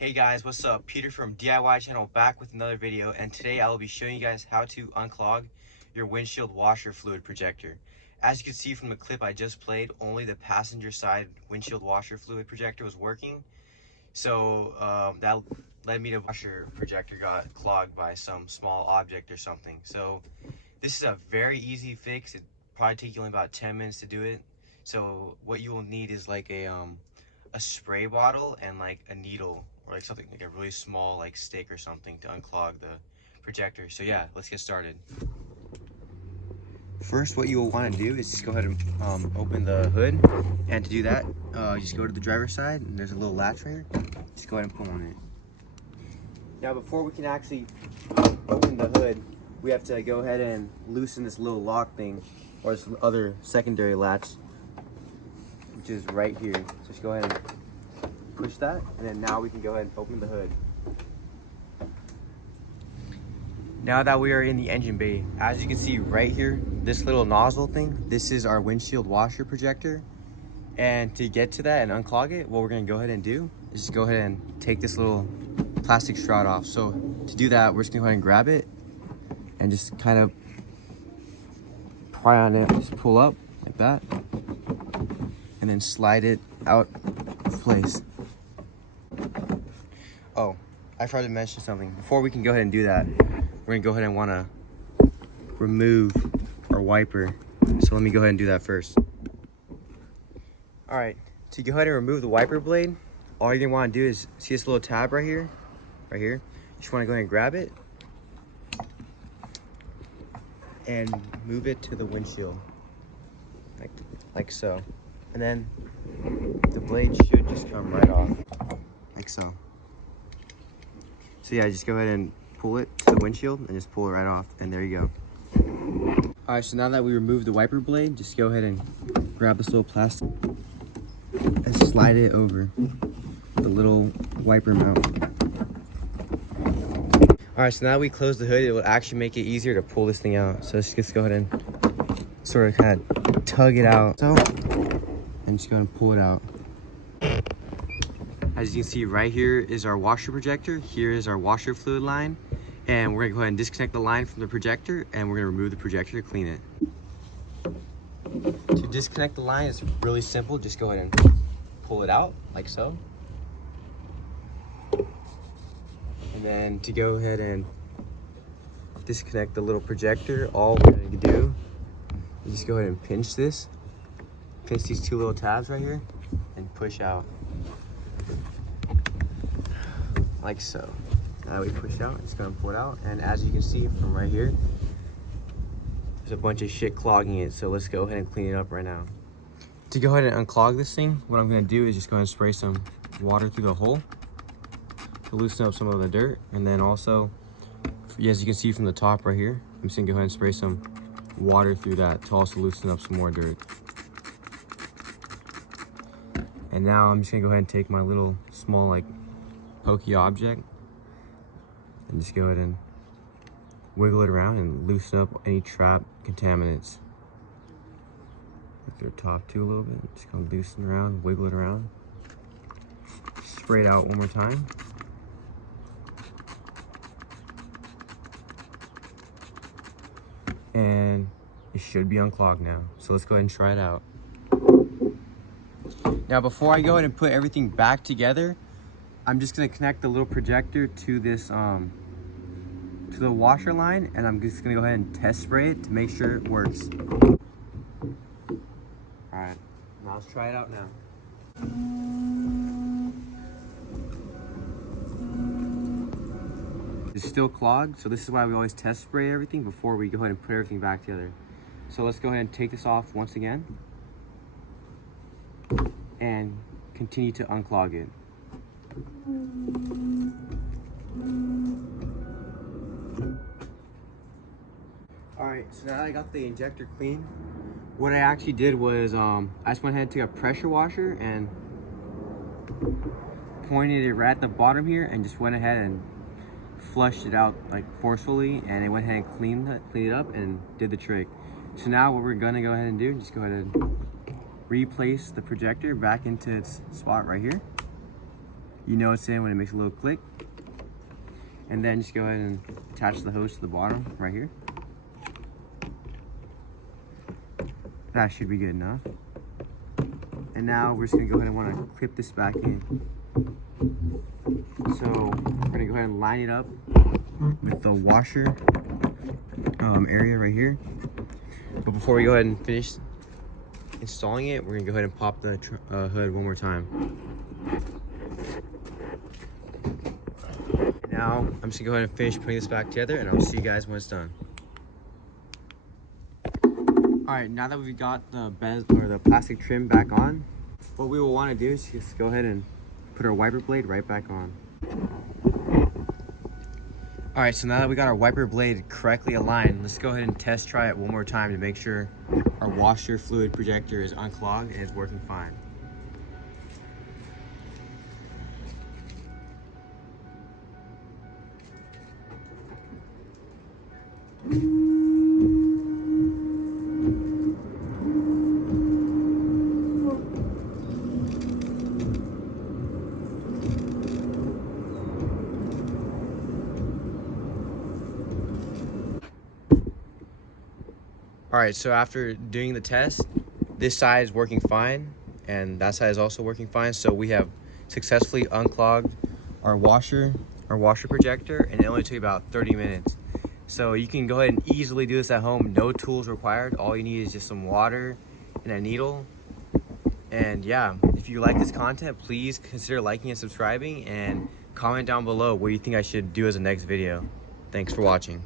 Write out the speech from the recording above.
Hey guys, what's up? Peter from DIY channel back with another video, and today I will be showing you guys how to unclog your windshield washer fluid projector. As you can see from the clip I just played, only the passenger side windshield washer fluid projector was working. So that led me to washer projector got clogged by some small object or something. So this is a very easy fix. It probably take you only about 10 minutes to do it. So what you will need is like a spray bottle and like a needle or like something like a really small like stick or something to unclog the projector. So yeah, let's get started. First, what you will want to do is just go ahead and open the hood, and to do that, just go to the driver's side and there's a little latch right here. Just go ahead and pull on it. Now before we can actually open the hood, we have to go ahead and loosen this little lock thing or this other secondary latch, which is right here. So just go ahead and push that, and then now we can go ahead and open the hood. Now that we are in the engine bay, as you can see right here, this little nozzle thing, this is our windshield washer projector. And to get to that and unclog it, what we're gonna go ahead and do is just go ahead and take this little plastic shroud off. So to do that, we're just gonna go ahead and grab it and just kind of pry on it, just pull up like that, and then slide it out of place. Oh, I forgot to mention something. Before we can go ahead and do that, we're gonna go ahead and wanna remove our wiper. So let me go ahead and do that first. All right, to go ahead and remove the wiper blade, all you're gonna wanna do is, see this little tab right here? Right here. You just wanna go ahead and grab it and move it to the windshield, like so. And then the blade should just come right off, like so. So yeah, just go ahead and pull it to the windshield and just pull it right off, and there you go. All right, so now that we removed the wiper blade, just go ahead and grab this little plastic and slide it over the little wiper mount. All right, so now that we close the hood, it will actually make it easier to pull this thing out. So let's just go ahead and sort of kind of tug it out, so, and just go ahead and pull it out. As you can see, right here is our washer projector. Here is our washer fluid line. And we're gonna go ahead and disconnect the line from the projector, and we're gonna remove the projector to clean it. To disconnect the line, it's really simple. Just go ahead and pull it out, like so. And then to go ahead and disconnect the little projector, all we're gonna do is just go ahead and pinch this. Pinch these two little tabs right here, and push out. Like so. Now we push out, it's gonna pull it out, and as you can see from right here, there's a bunch of shit clogging it, so let's go ahead and clean it up right now. To go ahead and unclog this thing, what I'm gonna do is just go ahead and spray some water through the hole to loosen up some of the dirt, and then also, as you can see from the top right here, I'm just gonna go ahead and spray some water through that to also loosen up some more dirt. And now I'm just gonna go ahead and take my little small like pokey object and just go ahead and wiggle it around and loosen up any trapped contaminants. With their top too a little bit, just gonna loosen around, wiggle it around. Spray it out one more time. And it should be unclogged now. So let's go ahead and try it out. Now before I go ahead and put everything back together, I'm just gonna connect the little projector to this to the washer line, and I'm just gonna go ahead and test spray it to make sure it works. All right, now let's try it out now. It's still clogged, so this is why we always test spray everything before we go ahead and put everything back together. So let's go ahead and take this off once again and continue to unclog it. All right, so now that I got the injector clean, what I actually did was I just went ahead and took a pressure washer and pointed it right at the bottom here and just went ahead and flushed it out like forcefully, and it went ahead and cleaned it up and did the trick. So now what we're gonna go ahead and do, just go ahead and replace the projector back into its spot right here. You know it's in when it makes a little click. And then just go ahead and attach the hose to the bottom right here. That should be good enough. And now we're just gonna go ahead and want to clip this back in. So we're gonna go ahead and line it up with the washer area right here. But before we go ahead and finish installing it, we're gonna go ahead and pop the hood one more time. Now I'm just gonna go ahead and finish putting this back together, and I'll see you guys when it's done. All right, now that we've got the plastic trim back on, what we will want to do is just go ahead and put our wiper blade right back on. All right, so now that we got our wiper blade correctly aligned, let's go ahead and test try it one more time to make sure our washer fluid projector is unclogged and is working fine. All right, so after doing the test, this side is working fine and that side is also working fine. So we have successfully unclogged our washer projector, and it only took about 30 minutes. So you can go ahead and easily do this at home, no tools required. All you need is just some water and a needle. And yeah, if you like this content, please consider liking and subscribing, and comment down below what you think I should do as a next video. Thanks for watching.